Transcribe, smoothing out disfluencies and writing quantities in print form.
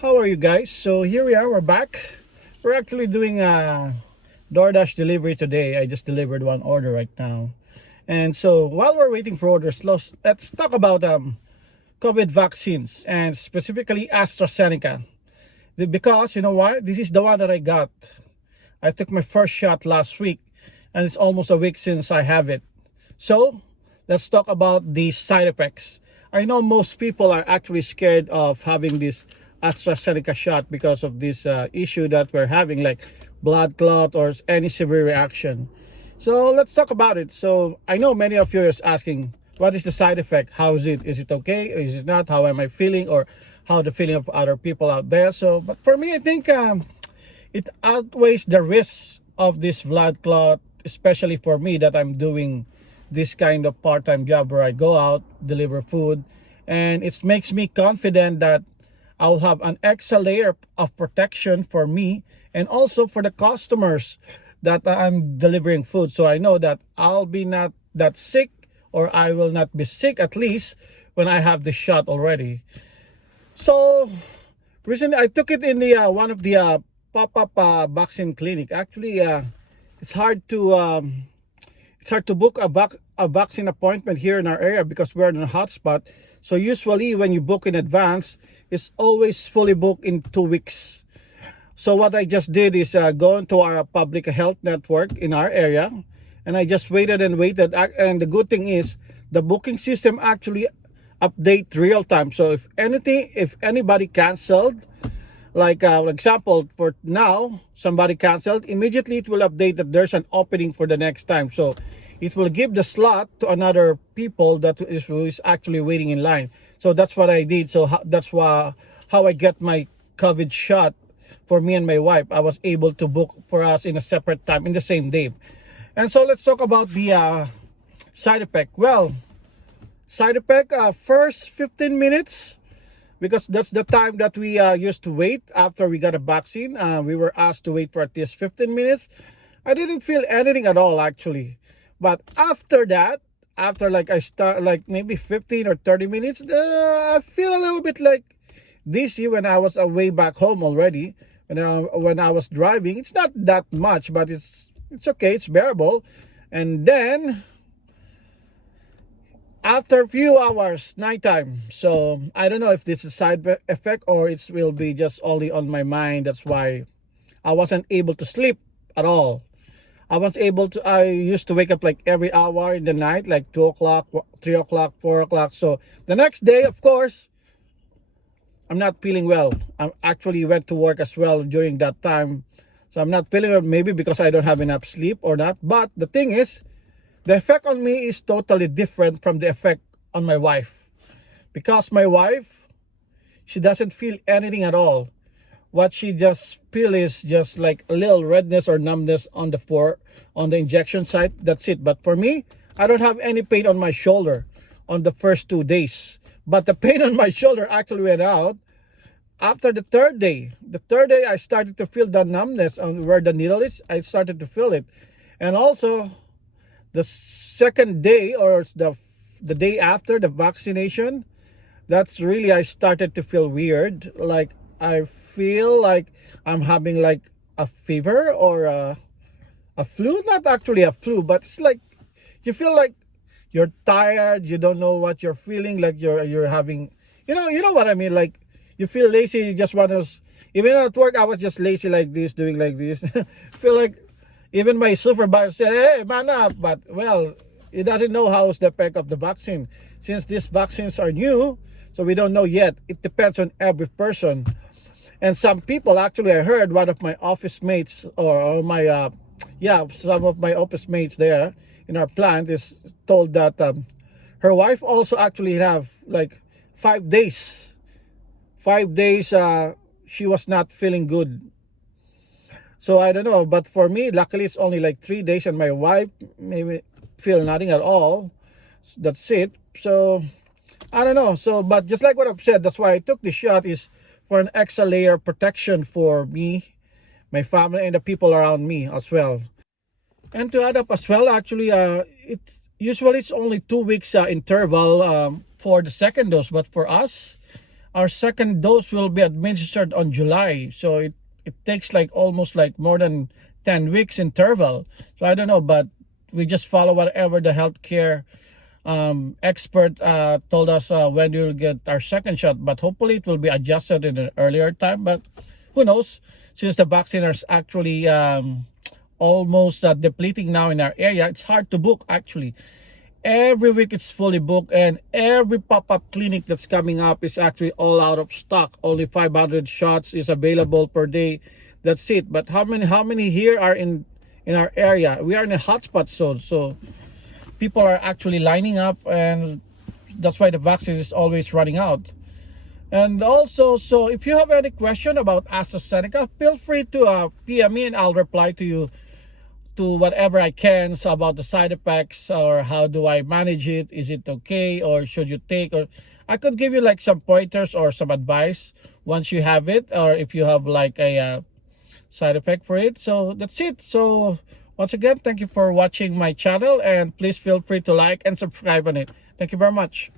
How are you guys? So here we are, we're back. We're actually doing a DoorDash delivery today. I just delivered one order right now. And so while we're waiting for orders, let's talk about COVID vaccines and specifically AstraZeneca. Because you know why? This is the one that I got. I took my first shot last week and it's almost a week since I have it. So let's talk about the side effects. I know most people are actually scared of having this AstraZeneca shot because of this issue that we're having, like blood clot or any severe reaction. So let's talk about it. So I know many of you are asking, what is the side effect? How is it? Is it okay? Or is it not? How am I feeling? Or how the feeling of other people out there? So, but for me, I think it outweighs the risks of this blood clot, especially for me that I'm doing this kind of part-time job where I go out, deliver food, and it makes me confident that I'll have an extra layer of protection for me and also for the customers that I'm delivering food. So I know that I'll be not that sick, or I will not be sick at least when I have the shot already. So recently I took it in the one of the pop-up vaccine clinic. Actually, it's hard to book a vaccine appointment here in our area because we're in a hotspot. So usually when you book in advance, it's always fully booked in 2 weeks. So what I just did is go into our public health network in our area, and I just waited and waited. And the good thing is the booking system actually update real time. So if anybody canceled, like for example, for now somebody canceled, immediately it will update that there's an opening for the next time. So it will give the slot to another people who is actually waiting in line. So that's what I did. So that's how I get my COVID shot for me and my wife. I was able to book for us in a separate time in the same day. And so let's talk about the side effect. Well, side effect, first 15 minutes, because that's the time that we used to wait after we got a vaccine. We were asked to wait for at least 15 minutes. I didn't feel anything at all actually. But after that, after like I start like maybe 15 or 30 minutes, I feel a little bit like dizzy when I was away back home already. When I was driving, it's not that much, but it's okay, it's bearable. And then after a few hours, nighttime. So I don't know if this is a side effect or it will be just only on my mind. That's why I wasn't able to sleep at all. I used to wake up like every hour in the night, like 2 o'clock, 3 o'clock, 4 o'clock. So the next day, of course, I'm not feeling well. I actually went to work as well during that time. So I'm not feeling well, maybe because I don't have enough sleep or not. But the thing is, the effect on me is totally different from the effect on my wife. Because my wife, she doesn't feel anything at all. What she just feel is just like a little redness or numbness on the injection site. That's it. But for me, I don't have any pain on my shoulder on the first 2 days. But the pain on my shoulder actually went out after the third day. The third day, I started to feel the numbness on where the needle is. I started to feel it. And also, the second day or the day after the vaccination, that's really, I started to feel weird. Like I feel like I'm having like a fever or a flu. Not actually a flu, but it's like you feel like you're tired. You don't know what you're feeling. Like you're having, you know what I mean. Like you feel lazy. You just want to. Even at work, I was just lazy like this, doing like this. Feel like even my supervisor said, "Hey, man up." But well, he doesn't know how's the effect of the vaccine. Since these vaccines are new, so we don't know yet. It depends on every person. And some people, actually, I heard one of my office mates or my, some of my office mates there in our plant is told that her wife also actually have like 5 days. 5 days she was not feeling good. So I don't know. But for me, luckily, it's only like 3 days, and my wife maybe feel nothing at all. That's it. So I don't know. So, but just like what I've said, that's why I took the shot is for an extra layer of protection for me, my family, and the people around me as well. And to add up as well, actually, usually it's only 2 weeks interval for the second dose, but for us, our second dose will be administered on July. So it takes like almost like more than 10 weeks interval. So I don't know, but we just follow whatever the healthcare expert told us when we will get our second shot. But hopefully it will be adjusted in an earlier time. But who knows? Since the vaccine is actually almost depleting now in our area, it's hard to book actually. Every week it's fully booked, and every pop-up clinic that's coming up is actually all out of stock. Only 500 shots is available per day. That's it. But how many here are in our area? We are in a hotspot zone, so people are actually lining up, and that's why the vaccine is always running out. And also, so if you have any question about AstraZeneca, feel free to PM me and I'll reply to you to whatever I can, so about the side effects or how do I manage it. Is it okay, or should you take, or I could give you like some pointers or some advice once you have it, or if you have like a side effect for it. So that's it. So once again, thank you for watching my channel, and please feel free to like and subscribe on it. Thank you very much.